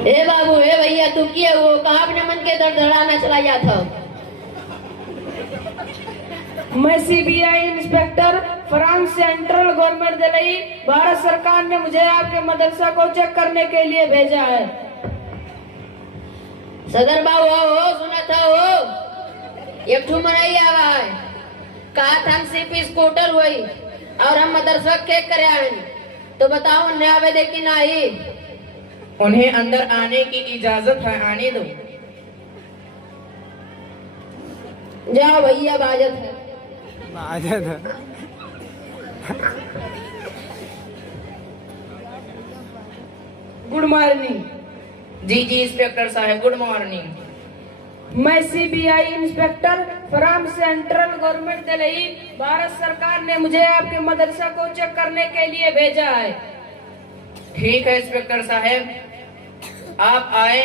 ए बाबू, ए भैया, तू किए वो कहा अपने मन के धड़धड़ाना चला गया था। मैं CBI inspector France central government Delhi, Bharat सरकार ने मुझे आपके मदरसा को चेक करने के लिए भेजा है। सदर बाबू हो सुना था हो एक ठू मनाई आवा है, कहा था हम सीपी स्कूटर हुई और हम मदरसा के करे आए, तो बताओ उन्हें आवे दे कि नहीं। उन्हें अंदर आने की इजाजत है, आने दो। जाओ भैया, बाजत है। Good morning. जी जी इंस्पेक्टर साहब, गुड मॉर्निंग। मैं CBI inspector France central government Delhi, Bharat सरकार ने मुझे आपके मदरसा को चेक करने के लिए भेजा है। ठीक है इंस्पेक्टर साहब, आप आए।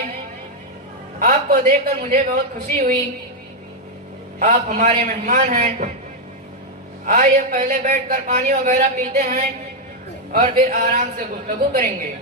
आपको देखकर मुझे बहुत खुशी हुई। आप हमारे मेहमान हैं। आइए पहले बैठकर पानी वगैरह पीते हैं और फिर आराम से गुफ्तगू करेंगे।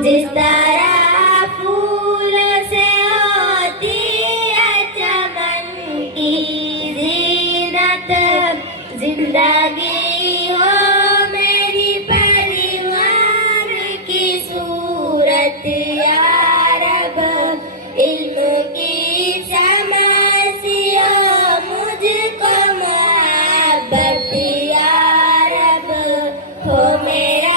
जिस तरह फूल से होती है चमन की जीनत, जिंदगी हो मेरी परिवार की सूरत या रब, इल्म की समस्या मुझको मोहब्बत या रब, हो मेरा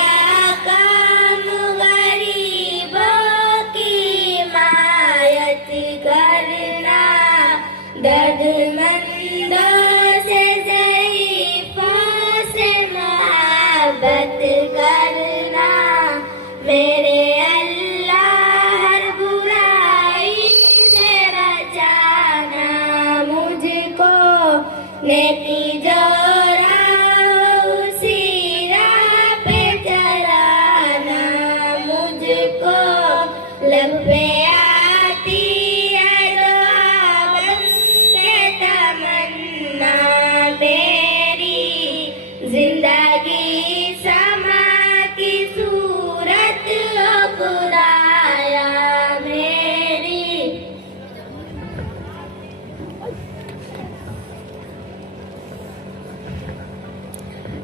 दर्दमंदों से ज़ईफ़ों से मोहब्बत करना, मेरे अल्लाह हर बुराई से बचाना मुझको, नेकी जो राह उसी राह पे चलाना मुझको, लब पे आती जिंदगी समा की सूरत हो खुदाया मेरी।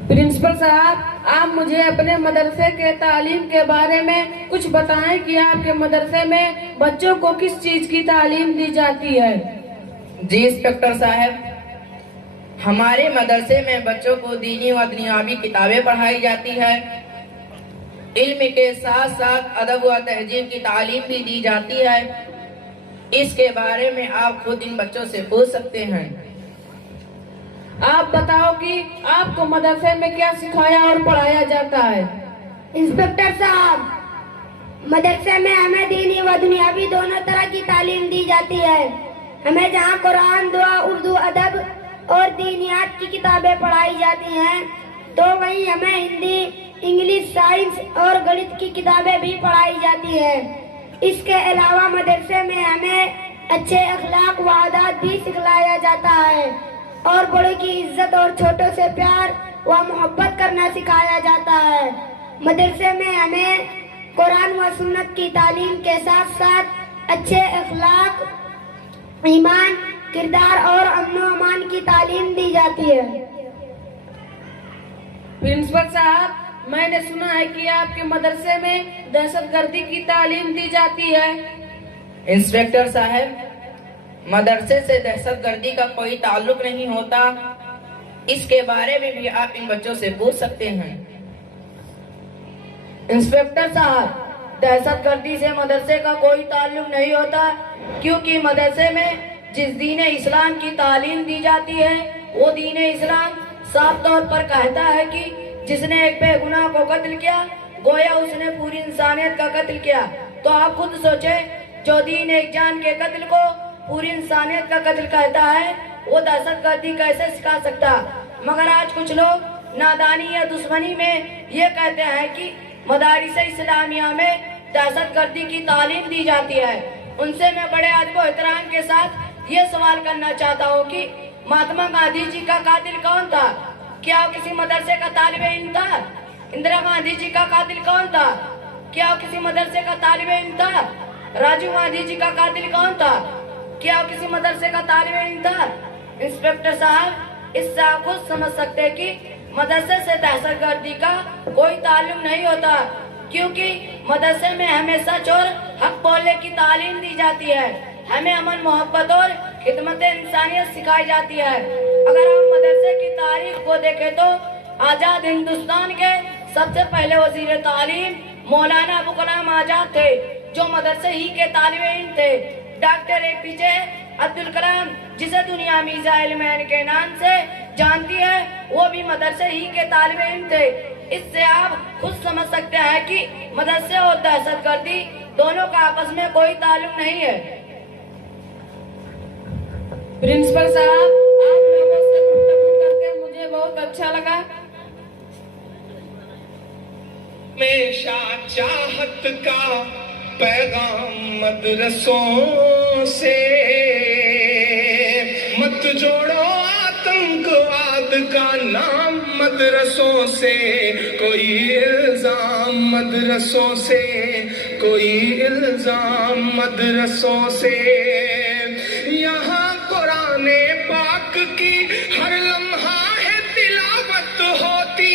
प्रिंसिपल साहब, आप मुझे अपने मदरसे के तालीम के बारे में कुछ बताएं कि आपके मदरसे में बच्चों को किस चीज की तालीम दी जाती है। जी इंस्पेक्टर साहब, हमारे मदरसे में बच्चों को दीनी व दुनियावी किताबें पढ़ाई जाती है। इल्म के साथ साथ अदब व तहजीब की तालीम भी दी जाती है। इसके बारे में आप खुद इन बच्चों से पूछ सकते हैं। आप बताओ कि आपको मदरसे में क्या सिखाया और पढ़ाया जाता है। इंस्पेक्टर साहब, मदरसे में हमें दीनी व दुनियावी दोनों तरह की तालीम दी जाती है। हमें जहाँ कुरान, दुआ, उर्दू, अदब और दीनियात की किताबें पढ़ाई जाती हैं, तो वहीं हमें हिंदी, इंग्लिश, साइंस और गणित की किताबें भी पढ़ाई जाती हैं। इसके अलावा मदरसे में हमें अच्छे अखलाक व आदात भी सिखलाया जाता है और बड़ों की इज्जत और छोटों से प्यार व मोहब्बत करना सिखाया जाता है। मदरसे में हमें कुरान व सुन्नत की तालीम के साथ साथ अच्छे अखलाक, ईमान, किरदार और अमन व अमान की तालीम दी जाती है। प्रिंसिपल साहब, मैंने सुना है कि आपके मदरसे में दहशतगर्दी की तालीम दी जाती है। इंस्पेक्टर साहब, मदरसे से दहशतगर्दी का कोई ताल्लुक नहीं होता। इसके बारे में भी आप इन बच्चों से पूछ सकते हैं। इंस्पेक्टर साहब, दहशतगर्दी से मदरसे का कोई ताल्लुक नहीं होता, क्योंकि मदरसे में जिस दीन इस्लाम की तालीम दी जाती है वो दीन इस्लाम साफ तौर पर कहता है कि जिसने एक बेगुनाह को कत्ल किया गोया उसने पूरी इंसानियत का कत्ल किया। तो आप खुद सोचे, जो दीन एक जान के कत्ल को पूरी इंसानियत का कत्ल कहता है वो दहशतगर्दी कैसे सिखा सकता। मगर आज कुछ लोग नादानी या दुश्मनी में ये कहते हैं कि मदारिस इस्लामिया में दहशतगर्दी की तालीम दी जाती है। उनसे मैं बड़े अदब एहतराम के साथ ये सवाल करना चाहता हूँ कि महात्मा गांधी जी का कातिल कौन था? क्या वो किसी मदरसे का तालिब इल्म था? इंदिरा गांधी जी का कातिल कौन था? क्या वो किसी मदरसे का तालिब इल्म था? राजीव गांधी जी का कातिल कौन था? क्या वो किसी मदरसे का तालिब इल्म था? इंस्पेक्टर साहब, इससे आप खुद समझ सकते हैं कि मदरसे से दहशतगर्दी का कोई ताल्लुक नहीं होता, क्योंकि मदरसे में हमें सच और हक बोलने की तालीम दी जाती है। हमें अमन, मोहब्बत और खिदमत इंसानियत सिखाई जाती है। अगर हम मदरसे की तारीख को देखें तो आजाद हिंदुस्तान के सबसे पहले वजीर तालीम मौलाना अबुल कलाम आजाद थे, जो मदरसे ही के तालिब इल्म थे। डॉक्टर APJ अब्दुल कलाम, जिसे दुनिया मिसाइल मैन के नाम से जानती है, वो भी मदरसे ही के तालिब इल्म थे। इससे आप खुद समझ सकते हैं कि मदरसे और दहशतगर्दी दोनों का आपस में कोई ताल्लुक नहीं है। प्रिंसिपल साहब, आप लोगों से गुफ्तगू करके मुझे बहुत अच्छा लगा। हमेशा चाहत का पैगाम मदरसों से मत जोड़ो आतंकवाद का नाम मदरसों से, कोई इल्जाम मदरसों से, कोई इल्जाम मदरसों से। यहाँ कुराने पाक की हर लम्हा है तिलावत होती,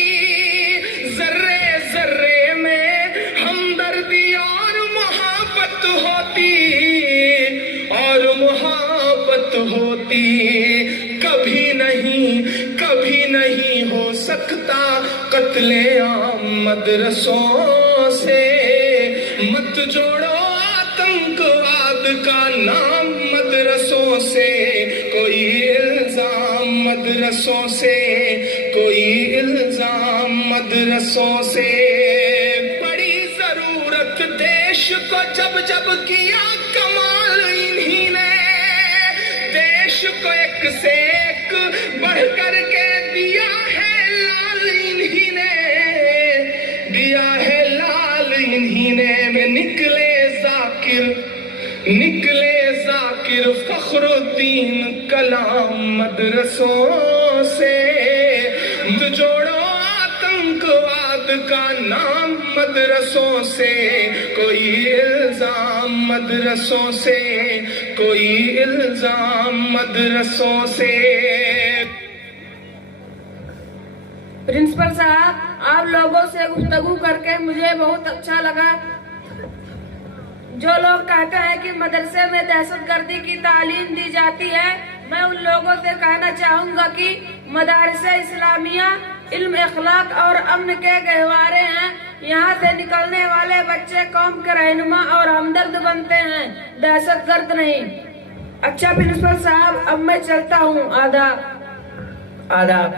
जर्रे जर्रे में हमदर्दी और मोहब्बत होती, और मोहब्बत होती। कभी नहीं हो सकता कत्ले आम मदरसों से। मत जोड़ो आतंकवाद का नाम मदरसों से, कोई इल्जाम मदरसों से, कोई इल्जाम मदरसों से। बड़ी जरूरत देश को जब जब किया कमाल इन्हीं ने, देश को एक से एक बढ़ करके दिया है लाल इन्हीं ने, दिया है लाल इन्हीं ने। निकले जाकिर फखरुद्दीन कलाम मदरसों से। जोड़ो आतंकवाद का नाम मदरसों से, कोई इल्जाम मदरसों से, कोई इल्जाम मदरसों से। प्रिंसिपल साहब, आप लोगों से गुफ्तगू करके मुझे बहुत अच्छा लगा। जो लोग कहते हैं कि मदरसे में दहशतगर्दी की तालीम दी जाती है, मैं उन लोगों से कहना चाहूंगा कि मदारिस इस्लामिया इल्म, अखलाक और अमन के गहवारे हैं। यहाँ से निकलने वाले बच्चे कौम के रहनुमा और हमदर्द बनते हैं, दहशतगर्द नहीं। अच्छा प्रिंसिपल साहब, अब मैं चलता हूँ। आदाब। आदाब।